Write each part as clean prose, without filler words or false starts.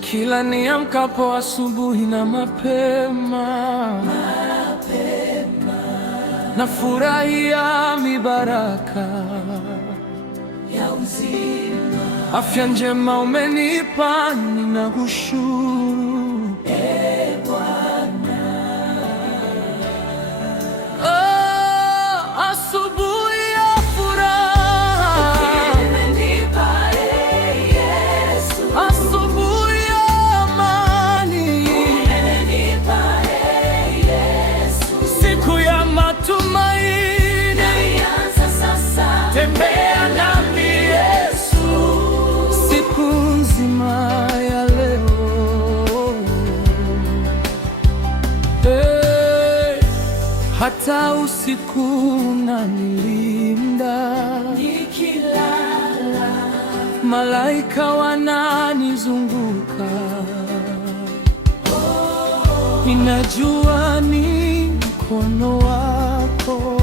Kila niamkapo asubuhi na mapema, nafurahia mibaraka ya uzima. Afya njema umenipa, ninakushukuru Bwana. Asubuhi ya furaha umenipa, Yesu. Asubuhi ya amani umenipa, Yesu. Siku ya matumaini ianza sasa, tembea nami Yesu, siku nzima ya leo. Hata usiku unanilinda, nikilala malaika wananizunguka. Ninajua ni mkono wako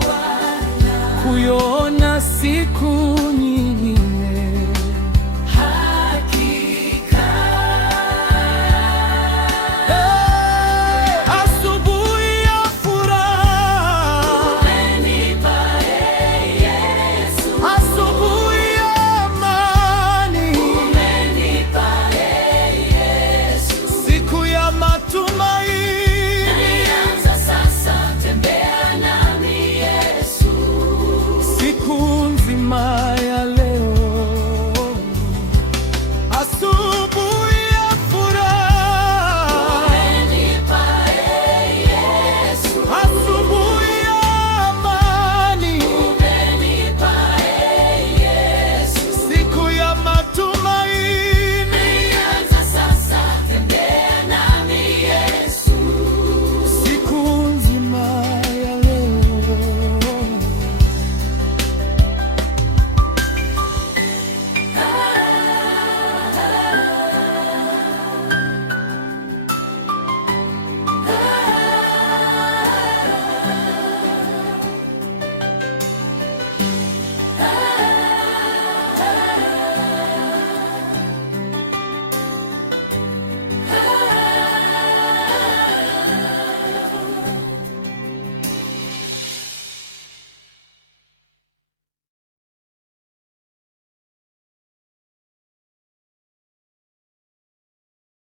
Bwana, kuiona siku